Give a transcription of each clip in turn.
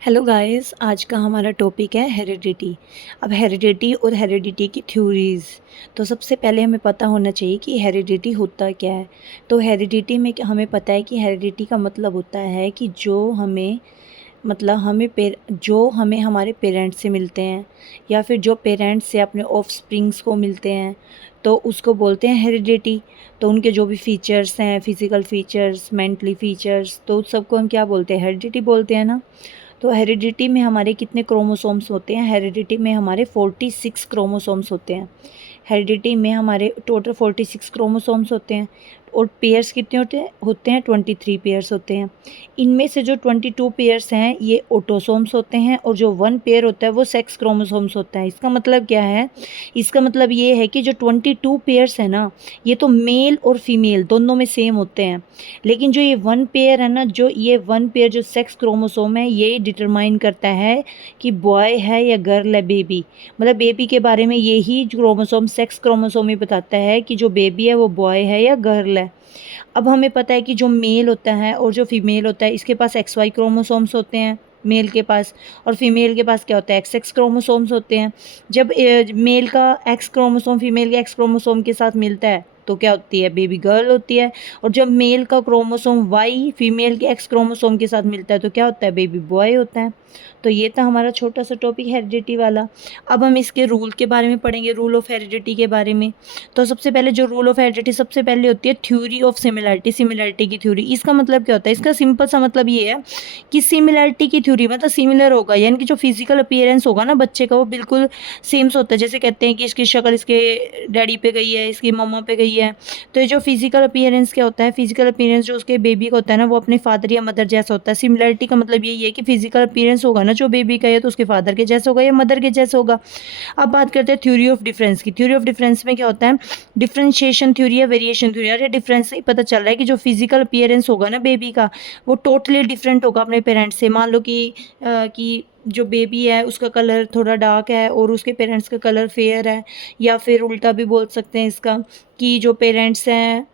Hello guys, आज का हमारा टॉपिक है हेरिडिटी। अब हेरिडिटी और हेरिडिटी की थ्योरीज़। तो सबसे पहले हमें पता होना चाहिए कि हेरिडिटी होता क्या है। तो हेरिडिटी में हमें पता है कि हेरिडिटी का मतलब होता है कि जो हमें हमारे पेरेंट्स से मिलते हैं या फिर जो पेरेंट्स से अपने ऑफस्प्रिंग्स को मिलते हैं, तो उसको बोलते हैं हेरिडिटी। तो उनके जो भी फीचर्स हैं, फिज़िकल फीचर्स, मेंटली फीचर्स, तो उस सबको हम क्या बोलते हैं? हेरिडिटी बोलते हैं ना। तो हेरिडिटी में हमारे कितने क्रोमोसोम्स होते हैं? हेरिडिटी में हमारे 46 क्रोमोसोम्स होते हैं। हेरिडिटी में हमारे टोटल 46 क्रोमोसोम्स होते हैं और पेयर्स कितने होते हैं 23 पेयर्स होते हैं। इनमें से जो 22 पेयर्स हैं ये ऑटोसोम्स होते हैं और जो 1 पेयर होता है वो सेक्स क्रोमोसोम्स होता है। इसका मतलब क्या है? इसका मतलब ये है कि जो 22 पेयर्स है ना, ये तो मेल और फीमेल दोनों में सेम होते हैं। लेकिन जो ये 1 पेयर है ना, जो ये 1 पेयर जो सेक्स क्रोमोसोम है, ये डिटरमाइन करता है कि बॉय है या गर्ल है बेबी। मतलब बेबी के बारे में यही क्रोमोसोम, सेक्स क्रोमोसोम ही बताता है कि जो बेबी है वो बॉय है या गर्ल है। अब हमें पता है कि जो मेल होता है और जो फीमेल होता है, इसके पास एक्स वाई क्रोमोसोम्स होते हैं मेल के पास, और फीमेल के पास क्या होता है? एक्स एक्स क्रोमोसोम्स होते हैं। जब मेल का एक्स क्रोमोसोम फीमेल के एक्स क्रोमोसोम के साथ मिलता है तो क्या होती है? बेबी गर्ल होती है। और जब मेल का क्रोमोसोम वाई फीमेल के एक्स क्रोमोसोम के साथ मिलता है तो क्या होता है? बेबी बॉय होता है। तो ये था हमारा छोटा सा टॉपिक हेरिडिटी वाला। अब हम इसके रूल के बारे में पढ़ेंगे, रूल ऑफ हेरिडिटी के बारे में। तो सबसे पहले जो रूल ऑफ हेरिडिटी सबसे पहले होती है थ्योरी ऑफ सिमिलैरिटी, सिमिलैरिटी की थ्योरी। इसका मतलब क्या होता है? इसका सिंपल सा मतलब ये है कि सिमिलैरिटी की थ्योरी मतलब सिमिलर होगा, यानी कि जो फिजिकल अपीयरेंस होगा ना बच्चे का वो बिल्कुल सेम होता है। जैसे कहते हैं कि इसकी शक्ल इसके डैडी पे गई है, इसकी मम्मा पे गई है। तो ये जो फिजिकल अपीयरेंस क्या होता है? फिजिकल अपीयरेंस जो उसके बेबी का होता है ना, वो अपने फादर या मदर जैसा होता है। सिमिलैरिटी का मतलब यही है कि फिजिकल अपीयरेंस होगा ना जो बेबी का है, तो उसके फादर के जैसा होगा या मदर के जैसा होगा। अब बात करते हैं थ्योरी ऑफ डिफरेंस की। थ्योरी ऑफ डिफरेंस में क्या होता है? डिफरेंशिएशन थ्योरी या वेरिएशन थ्योरी। अरे डिफरेंस से ही पता चल रहा है कि जो फिजिकल अपीयरेंस होगा ना बेबी का, वो टोटली डिफरेंट होगा अपने पेरेंट्स से। मान लो कि जो बेबी है उसका कलर थोड़ा डार्क है और उसके पेरेंट्स का कलर फेयर है, या फिर उल्टा भी बोल सकते हैं इसका कि जो पेरेंट्स हैं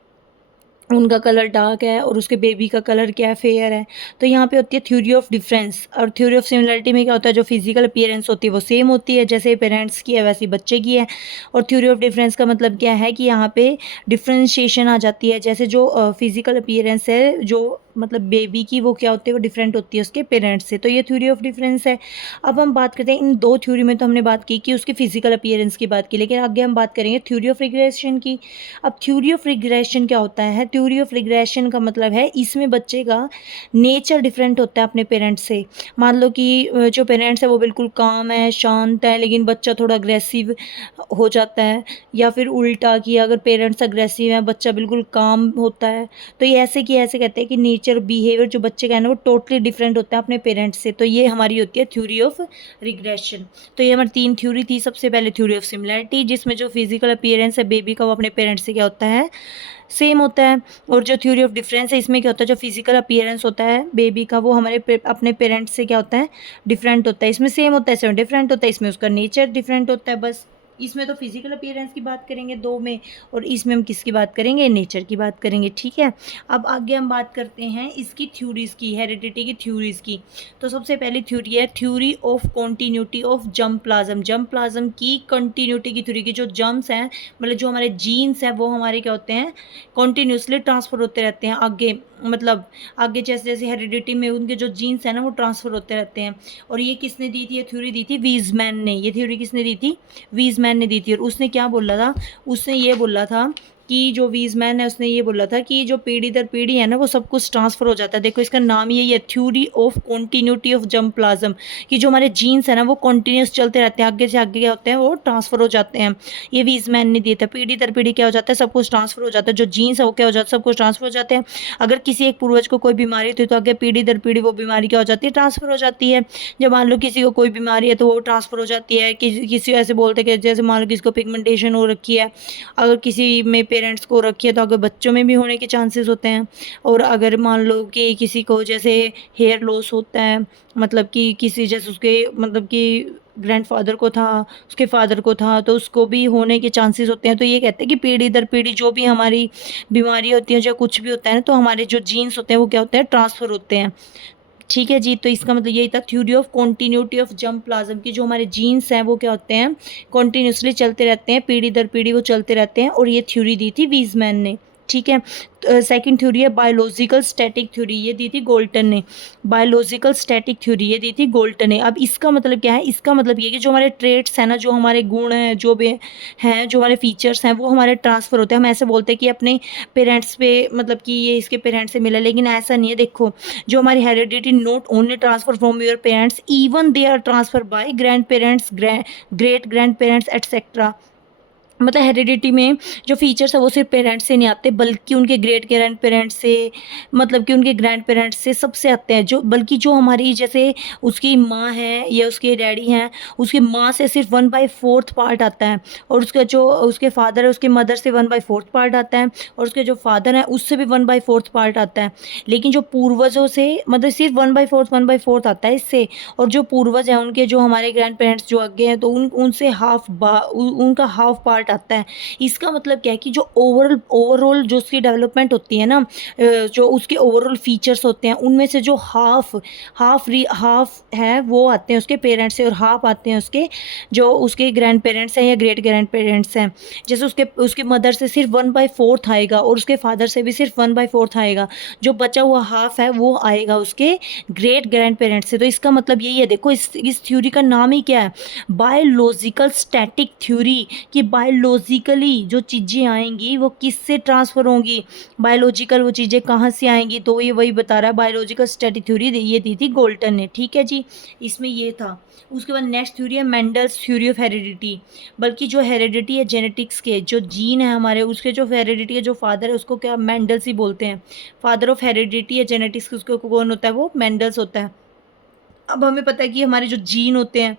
उनका कलर डार्क है और उसके बेबी का कलर क्या है? फेयर है। तो यहाँ पे होती है थ्योरी ऑफ डिफरेंस। और थ्योरी ऑफ सिमिलरिटी में क्या होता है? जो फिजिकल अपीयरेंस होती है वो सेम होती है, जैसे पेरेंट्स की है वैसे बच्चे की है। और थ्योरी ऑफ डिफरेंस का मतलब क्या है? कि यहाँ पे डिफ्रेंशिएशन आ जाती है। जैसे जो फिजिकल अपीयरेंस है जो मतलब बेबी की, वो क्या होती है? वो डिफरेंट होती है उसके पेरेंट्स से। तो ये थ्योरी ऑफ डिफरेंस है। अब हम बात करते हैं इन दो थ्योरी में, तो हमने बात की कि उसकी फिजिकल अपीयरेंस की बात की, लेकिन आगे हम बात करेंगे थ्योरी ऑफ रिग्रेशन की। अब थ्योरी ऑफ रिग्रेशन क्या होता है? थ्योरी ऑफ रिग्रेशन का मतलब है इसमें बच्चे का नेचर डिफरेंट होता है अपने पेरेंट्स से। मान लो कि जो पेरेंट्स है वो बिल्कुल काम है, शांत है, लेकिन बच्चा थोड़ा अग्रेसिव हो जाता है। या फिर उल्टा कि अगर पेरेंट्स अग्रेसिव हैं, बच्चा बिल्कुल काम होता है। तो ये ऐसे कि ऐसे कहते हैं कि नेचर बिहेवियर जो बच्चे का है ना वो टोटली डिफरेंट होता है अपने पेरेंट्स से। तो ये हमारी होती है थ्योरी ऑफ रिग्रेशन। तो ये हमारी 3 थ्योरी थी। सबसे पहले थ्योरी ऑफ सिमिलैरिटी, जिसमें जो फिजिकल अपीयरेंस है बेबी का वो अपने पेरेंट्स से क्या होता है? सेम होता है। और जो थ्योरी ऑफ डिफरेंस है, इसमें क्या होता है? जो फिजिकल अपीयरेंस होता है बेबी का वो अपने पेरेंट्स से क्या होता है? डिफरेंट होता है। इसमें सेम होता है, इसमें डिफरेंट होता है, इसमें उसका नेचर डिफरेंट होता है बस। इसमें तो फिजिकल अपीयरेंस की बात करेंगे 2 में, और इसमें हम किसकी बात करेंगे? नेचर की बात करेंगे। ठीक है। अब आगे हम बात करते हैं इसकी थ्योरीज की, हेरिडिटी की थ्योरीज की। तो सबसे पहली थ्योरी है theory of continuity of germ plasm. Germ plasm की कंटिन्यूटी की थ्योरी की। जो जर्म्स हैं मतलब जो हमारे जीन्स हैं वो हमारे क्या होते हैं? कॉन्टीन्यूसली ट्रांसफ़र होते रहते हैं आगे। मतलब आगे जैसे जैसे हेरिडिटी में उनके जो जीन्स हैं ना वो ट्रांसफ़र होते रहते हैं। और ये किसने दी थी? ये थ्योरी दी थी वीज़मैन ने। ये थ्योरी किसने दी थी? वीज़मैन ने दी थी। और उसने क्या बोला था? उसने ये बोला था कि जो वीज़मैन है उसने ये बोला था कि जो पीढ़ी दर पीढ़ी है ना वो सब कुछ ट्रांसफ़र हो जाता है। देखो इसका नाम यही है, theory of continuity of germ plasm. कि जो हमारे जीन्स है ना वो कॉन्टिन्यूस चलते रहते हैं, आगे से आगे क्या होते हैं? वो ट्रांसफ़र हो जाते हैं। ये वीज़मैन ने दिया था। पीढ़ी दर पीढ़ी क्या हो जाता है? सब कुछ ट्रांसफ़र हो जाता है। जो जीन्स है वो क्या हो जाता है? सब कुछ ट्रांसफ़र हो जाते हैं। अगर किसी एक पूर्वज को कोई बीमारी थी तो आगे पीढ़ी दर पीढ़ी वो बीमारी क्या हो जाती है? ट्रांसफ़र हो जाती है। जब मान लो किसी को कोई बीमारी है तो वो ट्रांसफ़र हो जाती है। किसी ऐसे बोलते हैं कि जैसे मान लो किसी को पिगमेंटेशन हो रखी है, अगर किसी में पेरेंट्स को हो रखी है तो आगे बच्चों में भी होने के चांसेस होते हैं। और अगर मान लो कि किसी को जैसे हेयर लॉस होता है, मतलब कि किसी जैसे उसके मतलब कि ग्रैंडफ़ादर को था, उसके फादर को था, तो उसको भी होने के चांसेस होते हैं। तो ये कहते हैं कि पीढ़ी दर पीढ़ी जो भी हमारी बीमारी होती है, जो कुछ भी होता है ना, तो हमारे जो जीन्स होते हैं वो क्या होते हैं? ट्रांसफ़र होते हैं। ठीक है जी। तो इसका मतलब यही था theory of continuity of germ plasm की जो हमारे जीन्स हैं वो क्या होते हैं, कॉन्टीन्यूसली चलते रहते हैं, पीढ़ी दर पीढ़ी वो चलते रहते हैं, और ये थ्योरी दी थी वीजमैन ने। ठीक है। सेकंड थ्योरी है बायोलॉजिकल स्टैटिक थ्योरी, ये दी थी गोल्टन ने। बायोलॉजिकल स्टैटिक थ्योरी ये दी थी गोल्टन ने। अब इसका मतलब क्या है, इसका मतलब ये कि जो हमारे ट्रेट्स हैं ना, जो हमारे गुण हैं, जो भी हैं, जो हमारे फीचर्स हैं, वो हमारे ट्रांसफ़र होते हैं। हम ऐसे बोलते हैं कि अपने पेरेंट्स पे, मतलब कि ये इसके पेरेंट्स से मिला, लेकिन ऐसा नहीं है। देखो, जो हमारी heredity not only transfer from your parents, even they are transfer by grand parents, great grand parents etcetera. मतलब हेरिडिटी में जो फीचर्स है वो सिर्फ पेरेंट्स से नहीं आते, बल्कि उनके ग्रेट ग्रैंड पेरेंट्स से, मतलब कि उनके ग्रैंड पेरेंट्स से, सबसे आते हैं। जो बल्कि जो हमारी जैसे उसकी माँ है या उसके डैडी हैं, उसकी माँ से सिर्फ 1/4 पार्ट आता है, और उसका जो उसके फादर है उसकी मदर से 1/4 पार्ट आता है, और उसके जो फादर हैं उससे भी 1/4 पार्ट आता है। लेकिन जो पूर्वजों से मतलब सिर्फ 1/4 आता है इससे, और जो पूर्वज हैं उनके, जो हमारे ग्रैंड पेरेंट्स जो आगे हैं, तो उनसे उनका हाफ पार्ट आता है। इसका मतलब क्या है कि जो ओवरऑल जो उसकी डेवलपमेंट होती है ना, जो उसके ओवरऑल फीचर्स होते हैं, उनमें से जो हाफ है वो आते हैं उसके पेरेंट्स से, और हाफ आते हैं उसके जो उसके ग्रैंड पेरेंट्स हैं या ग्रेट ग्रैंड पेरेंट्स हैं। जैसे उसकी मदर से सिर्फ 1/4 आएगा, और उसके फादर से भी सिर्फ 1/4 आएगा। जो बचा हुआ हाफ है वो आएगा उसके ग्रेट ग्रैंड पेरेंट्स से। तो इसका मतलब यही है। देखो, इस थ्योरी का नाम ही क्या है, बायोलॉजिकल स्टैटिक थ्योरी, कि बायोलॉजिकली जो चीज़ें आएंगी वो किससे ट्रांसफ़र होंगी, बायोलॉजिकल वो चीज़ें कहाँ से आएंगी। तो ये वही बता रहा है, बायोलॉजिकल स्टैटिक थ्योरी ये दी थी गोल्टन ने। ठीक है जी, इसमें ये था। उसके बाद नेक्स्ट थ्योरी है मेंडल्स थ्योरी ऑफ हेरिडिटी। बल्कि जो हेरिडिटी है जेनेटिक्स के जो जीन है हमारे, उसके जो हेरिडिटी है, जो फादर है उसको क्या मेंडल्स ही बोलते हैं। फादर ऑफ हेरिडिटी है जेनेटिक्स, उसको कौन होता है, वो मेंडल्स होता है। अब हमें पता है कि हमारे जो जीन होते हैं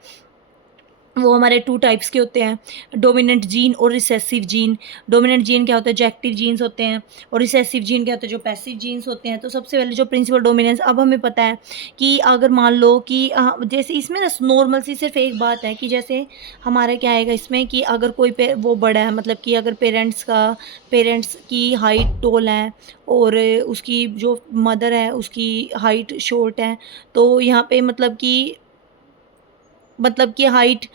वो हमारे 2 टाइप्स के होते हैं, डोमिनेंट जीन और रिसेसिव जीन। डोमिनेंट जीन क्या होता है, जो एक्टिव जीन्स होते हैं, और रिसेसिव जीन क्या होता है, जो पैसिव जीन्स होते हैं। तो सबसे पहले जो प्रिंसिपल डोमिनेंस, अब हमें पता है कि अगर मान लो कि जैसे इसमें ना नॉर्मल सी सिर्फ एक बात है कि जैसे हमारा क्या आएगा इसमें, कि अगर कोई वो बड़ा है, मतलब कि अगर पेरेंट्स की हाइट टॉल है, और उसकी जो मदर है उसकी हाइट शॉर्ट है, तो यहाँ पे मतलब कि हाइट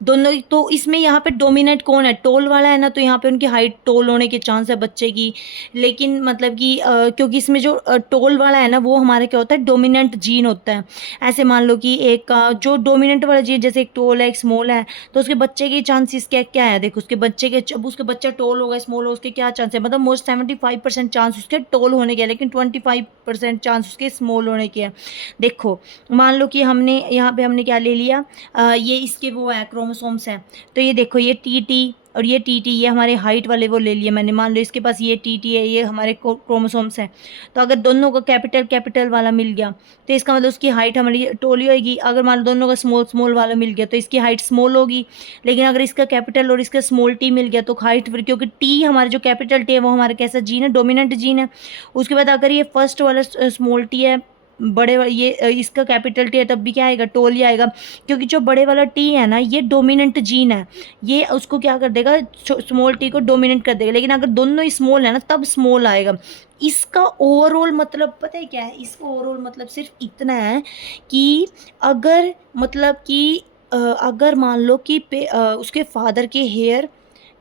दोनों, तो इसमें यहाँ पे डोमिनेट कौन है, टोल वाला है ना, तो यहाँ पे उनकी हाइट टोल होने के चांस है बच्चे की। लेकिन मतलब कि क्योंकि इसमें जो टोल वाला है ना, वो हमारा क्या होता है, डोमिनेंट जीन होता है। ऐसे मान लो कि एक का जो डोमिनेंट वाला जीन, जैसे एक टोल है एक स्मॉल है, तो उसके बच्चे के चांसेस क्या क्या है। देखो, उसके बच्चे के, जब उसके बच्चा टोल होगा स्मॉल होगा, उसके क्या चांस है, मतलब मोस्ट 75% चांस उसके टोल होने के, लेकिन 25% चांस उसके स्मॉल होने के है। देखो, मान लो कि हमने यहाँ पे हमने क्या ले लिया, ये इसके वो है क्रोमोसोम्स हैं। तो ये देखो, ये टीटी और ये टीटी, ये हमारे हाइट वाले वो ले लिए मैंने। मान लो इसके पास ये टीटी है, ये हमारे क्रोमोसोम्स हैं। तो अगर दोनों का कैपिटल वाला मिल गया, तो इसका मतलब उसकी हाइट हमारी टोली होगी। अगर मान लो दोनों का स्मॉल वाला मिल गया, तो इसकी हाइट स्मॉल होगी। लेकिन अगर इसका कैपिटल और इसका स्मॉल टी मिल गया, तो हाइट, क्योंकि टी हमारे जो कैपिटल टी है वो हमारा कैसा जीन है, डोमिनेंट जीन है। उसके बाद अगर ये फर्स्ट वाला स्मॉल टी है, ये इसका कैपिटल टी है, तब भी क्या आएगा, टोल ही आएगा। क्योंकि जो बड़े वाला टी है ना, ये डोमिनेंट जीन है, ये उसको क्या कर देगा, स्मॉल टी को डोमिनेट कर देगा। लेकिन अगर दोनों ही स्मॉल है ना, तब स्मॉल आएगा। इसका ओवरऑल मतलब पता है क्या है, इसका ओवरऑल मतलब सिर्फ इतना है कि अगर मतलब कि अगर मान लो कि उसके फादर के हेयर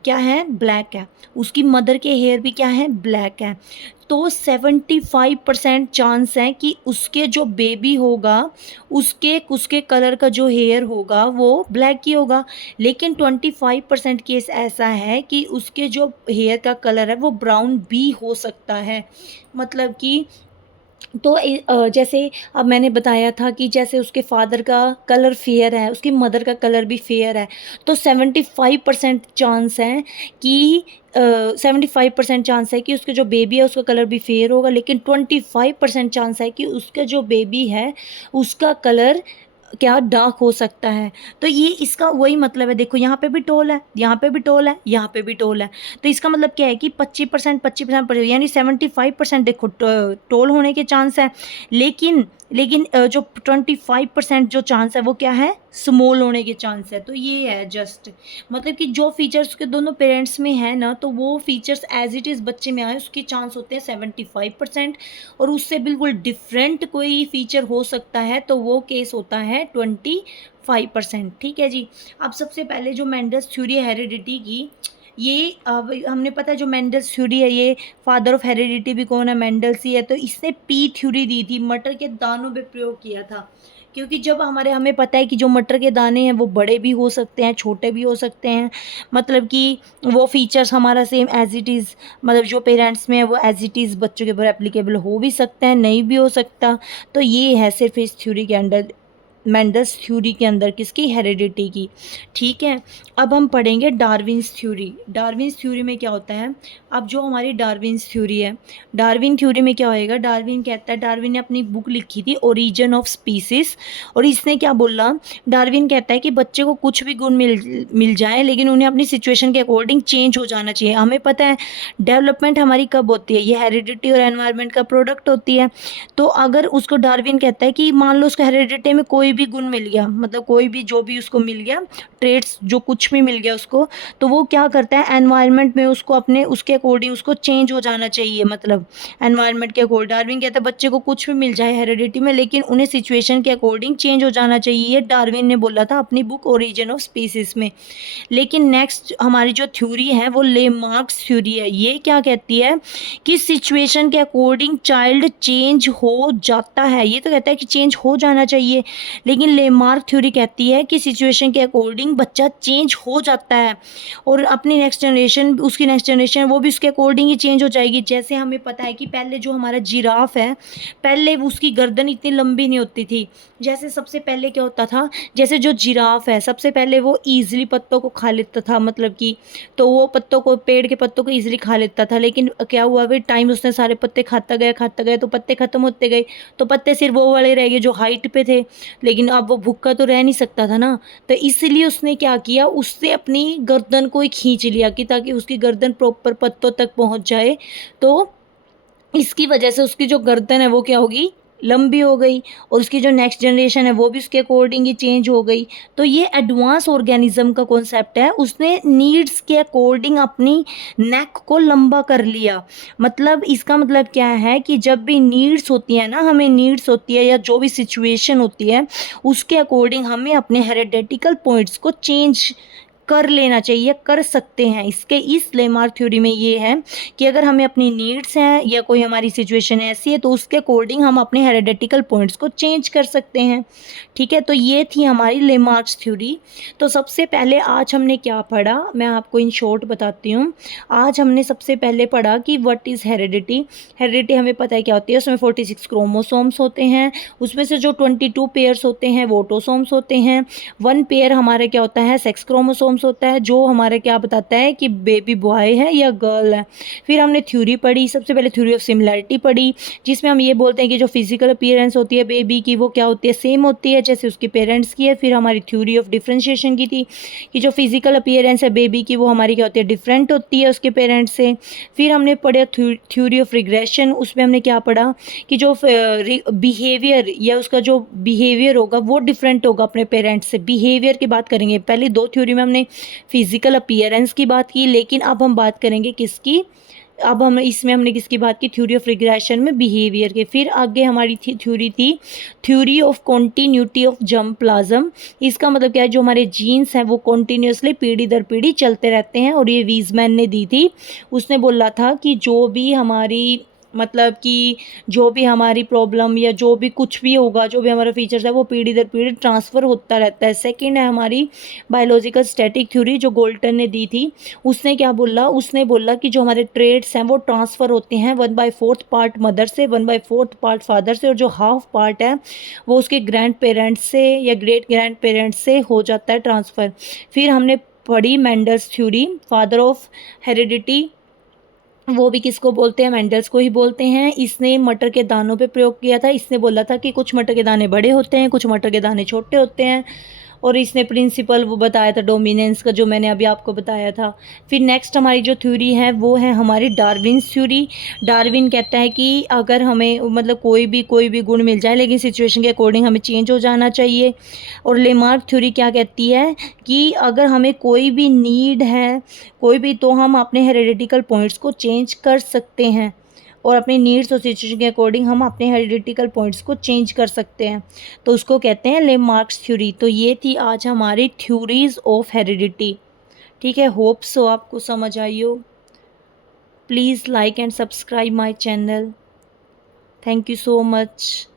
क्या है, ब्लैक है, उसकी मदर के हेयर भी क्या है, ब्लैक है, तो 75% चांस है कि उसके जो बेबी होगा उसके उसके कलर का जो हेयर होगा वो ब्लैक ही होगा। लेकिन 25% केस ऐसा है कि उसके जो हेयर का कलर है वो ब्राउन भी हो सकता है। मतलब कि तो जैसे अब मैंने बताया था कि जैसे उसके फादर का कलर फेयर है, उसकी मदर का कलर भी फेयर है, तो 75% चांस है कि 75% चांस है कि उसके जो बेबी है उसका कलर भी फेयर होगा। लेकिन 25% चांस है कि उसका जो बेबी है उसका कलर क्या डार्क हो सकता है। तो ये इसका वही मतलब है। देखो, यहाँ पे भी टोल है, यहाँ पे भी टोल है, यहाँ पे भी टोल है। तो इसका मतलब क्या है कि 25% यानी 75% देखो टोल होने के चांस है। लेकिन लेकिन जो 25% जो चांस है वो क्या है, स्मॉल होने के चांस है। तो ये है जस्ट, मतलब कि जो फीचर्स के दोनों पेरेंट्स में है ना, तो वो फीचर्स एज इट इज़ बच्चे में आए उसके चांस होते हैं 75%, और उससे बिल्कुल डिफरेंट कोई फीचर हो सकता है तो वो केस होता है 25%। ठीक है जी। अब सबसे पहले जो मेंडल्स थ्योरी है हेरिडिटी की, ये अब हमने पता है जो मेंडल्स थ्योरी है, ये फादर ऑफ हेरिडिटी भी कौन है, मेंडल्स ही है। तो इसने पी थ्योरी दी थी, मटर के दानों पे प्रयोग किया था। क्योंकि जब हमें पता है कि जो मटर के दाने हैं वो बड़े भी हो सकते हैं, छोटे भी हो सकते हैं, मतलब कि वो फीचर्स हमारा सेम एज इट इज़, मतलब जो पेरेंट्स में है वो एज इट इज़ बच्चों के ऊपर एप्लीकेबल हो भी सकता है, नहीं भी हो सकता। तो ये है सिर्फ इस थ्योरी के अंडर, मेंडल्स थ्योरी के अंदर किसकी, हेरिडिटी की। ठीक है। अब हम पढ़ेंगे डार्विन्स थ्योरी। डार्विन्स थ्योरी में क्या होता है, अब जो हमारी डार्विन्स थ्योरी है, डार्विन थ्योरी में क्या होएगा, डार्विन कहता है, डार्विन ने अपनी बुक लिखी थी ओरिजिन ऑफ स्पीसीज, और इसने क्या बोला, डार्विन कहता है कि बच्चे को कुछ भी गुण मिल जाए लेकिन उन्हें अपनी सिचुएशन के अकॉर्डिंग चेंज हो जाना चाहिए। हमें पता है डेवलपमेंट हमारी कब होती है, ये हेरिडिटी और एनवायरनमेंट का प्रोडक्ट होती है। तो अगर उसको डार्विन कहता है कि मान लो उसको हेरिडिटी में कोई भी गुण मिल गया, मतलब कोई भी जो भी उसको मिल गया, ट्रेड्स जो कुछ भी मिल गया उसको, तो वो क्या करता है एनवायरनमेंट में उसको अपने उसके अकॉर्डिंग उसको चेंज हो जाना चाहिए। मतलब एनवायरनमेंट के अकॉर्डिंग, डार्विन कहता है बच्चे को कुछ भी मिल जाए हेरिडिटी में लेकिन उन्हें सिचुएशन के अकॉर्डिंग चेंज हो जाना चाहिए, ये डार्विन ने बोला था अपनी बुक ओरिजिन ऑफ स्पीसीज में। लेकिन नेक्स्ट हमारी जो थ्योरी है वो लेमार्क्स थ्योरी है। ये क्या कहती है कि सिचुएशन के अकॉर्डिंग चाइल्ड चेंज हो जाता है, ये तो कहता है कि चेंज हो जाना चाहिए, लेकिन लेमार्क थ्योरी कहती है कि सिचुएशन के अकॉर्डिंग बच्चा चेंज हो जाता है और अपनी नेक्स्ट जनरेशन, उसकी नेक्स्ट जनरेशन वो भी उसके अकॉर्डिंग ही चेंज हो जाएगी। जैसे हमें पता है कि पहले जो हमारा जिराफ है, पहले उसकी गर्दन इतनी लंबी नहीं होती थी। जैसे सबसे पहले क्या होता था, जैसे जो जिराफ है सबसे पहले वो ईजिली पत्तों को खा लेता था, मतलब कि तो वो पत्तों को, पेड़ के पत्तों को ईजिली खा लेता था। लेकिन क्या हुआ, फिर टाइम उसने सारे पत्ते खाता गया तो पत्ते खत्म होते गए, तो पत्ते सिर्फ वो वाले रह गए जो हाइट पे थे। लेकिन अब वो भूखा तो रह नहीं सकता था ना, तो इसलिए उसने क्या किया, उससे अपनी गर्दन को ही खींच लिया कि ताकि उसकी गर्दन प्रॉपर पत्तों तक पहुंच जाए। तो इसकी वजह से उसकी जो गर्दन है वो क्या होगी, लंबी हो गई, और उसकी जो नेक्स्ट जनरेशन है वो भी उसके अकॉर्डिंग ही चेंज हो गई। तो ये एडवांस ऑर्गेनिज्म का कॉन्सेप्ट है, उसने नीड्स के अकॉर्डिंग अपनी नेक को लंबा कर लिया। मतलब इसका मतलब क्या है कि जब भी नीड्स होती है ना, हमें नीड्स होती है या जो भी सिचुएशन होती है उसके अकॉर्डिंग हमें अपने हेरिडेटिकल पॉइंट्स को चेंज कर लेना चाहिए, कर सकते हैं। इसके इस लेमार्क थ्योरी में ये है कि अगर हमें अपनी नीड्स हैं या कोई हमारी सिचुएशन ऐसी है तो उसके अकॉर्डिंग हम अपने हेरिडेटिकल पॉइंट्स को चेंज कर सकते हैं। ठीक है, तो ये थी हमारी लेमार्क्स थ्योरी। तो सबसे पहले आज हमने क्या पढ़ा, मैं आपको इन शॉर्ट बताती हूँ। आज हमने सबसे पहले पढ़ा कि व्हाट इज़ हेरिडिटी। हेरिडिटी हमें पता है क्या होती है, उसमें 46 क्रोमोसोम्स होते हैं, उसमें से जो 22 पेयर्स होते हैं वो ऑटोसोम्स होते हैं। 1 पेयर हमारा क्या होता है, सेक्स क्रोमोसोम्स होता है, जो हमारा क्या बताता है कि बेबी बॉय है या गर्ल है। फिर हमने थ्योरी पढ़ी, सबसे पहले थ्योरी ऑफ सिमिलैरिटी पढ़ी, जिसमें हम ये बोलते हैं कि जो फिजिकल अपीयरेंस होती है बेबी की वो क्या होती है, सेम होती है जैसे उसके पेरेंट्स की है। फिर हमारी थ्योरी ऑफ डिफरेंशिएशन की थी कि जो फिजिकल अपीयरेंस है बेबी की वो हमारी क्या होती है, डिफरेंट होती है उसके पेरेंट्स से। फिर हमने पढ़ा थ्योरी ऑफ रिग्रेशन, उसमें हमने क्या पढ़ा कि जो बिहेवियर या उसका जो बिहेवियर होगा वो डिफरेंट होगा अपने पेरेंट्स से। बिहेवियर की बात करेंगे, पहले 2 थ्योरी में हमने फिजिकल अपीयरेंस की बात की, लेकिन अब हम बात करेंगे किसकी, अब हम इसमें हमने किसकी बात की, थ्योरी ऑफ रिग्रेशन में बिहेवियर के। फिर आगे हमारी थ्योरी थी theory of continuity of germ plasm. इसका मतलब क्या है, जो हमारे जीन्स हैं वो कॉन्टीन्यूसली पीढ़ी दर पीढ़ी चलते रहते हैं, और ये वीजमैन ने दी थी। उसने बोला था कि जो भी हमारी, मतलब कि जो भी हमारी प्रॉब्लम या जो भी कुछ भी होगा, जो भी हमारा फीचर्स है वो पीढ़ी दर पीढ़ी ट्रांसफ़र होता रहता है। सेकंड है हमारी बायोलॉजिकल स्टैटिक थ्योरी, जो गोल्टन ने दी थी। उसने क्या बोला, उसने बोला कि जो हमारे ट्रेड्स हैं वो ट्रांसफ़र होते हैं 1/4 पार्ट मदर से, 1/4 पार्ट फादर से, और जो हाफ पार्ट है वो उसके ग्रैंड पेरेंट्स से या ग्रेट ग्रैंड पेरेंट्स से हो जाता है ट्रांसफ़र। फिर हमने पढ़ी Mendel's theory, father of heredity, वो भी किसको बोलते हैं, मेंडल्स को ही बोलते हैं। इसने मटर के दानों पे प्रयोग किया था। इसने बोला था कि कुछ मटर के दाने बड़े होते हैं, कुछ मटर के दाने छोटे होते हैं, और इसने प्रिंसिपल वो बताया था डोमिनेंस का, जो मैंने अभी आपको बताया था। फिर नेक्स्ट हमारी जो थ्योरी है वो है हमारी डार्विन्स थ्योरी। डार्विन कहता है कि अगर हमें मतलब कोई भी गुण मिल जाए, लेकिन सिचुएशन के अकॉर्डिंग हमें चेंज हो जाना चाहिए। और लेमार्क थ्योरी क्या कहती है कि अगर हमें कोई भी नीड है, कोई भी, तो हम अपने हेरिडिटिकल पॉइंट्स को चेंज कर सकते हैं, और अपनी नीड्स और सिचुएशन के अकॉर्डिंग हम अपने हेरिडिटिकल पॉइंट्स को चेंज कर सकते हैं। तो उसको कहते हैं लेमार्क्स थ्योरी। तो ये थी आज हमारी थ्योरीज ऑफ हेरिडिटी। ठीक है, होप सो आपको समझ आई हो। Please like and subscribe my channel. Thank you so much.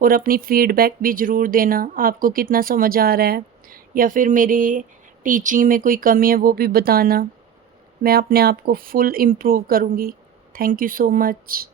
और अपनी फीडबैक भी ज़रूर देना, आपको कितना समझ आ रहा है, या फिर मेरे टीचिंग में कोई कमी है वो भी बताना। मैं अपने आप को फुल इम्प्रूव करूँगी। Thank you so much.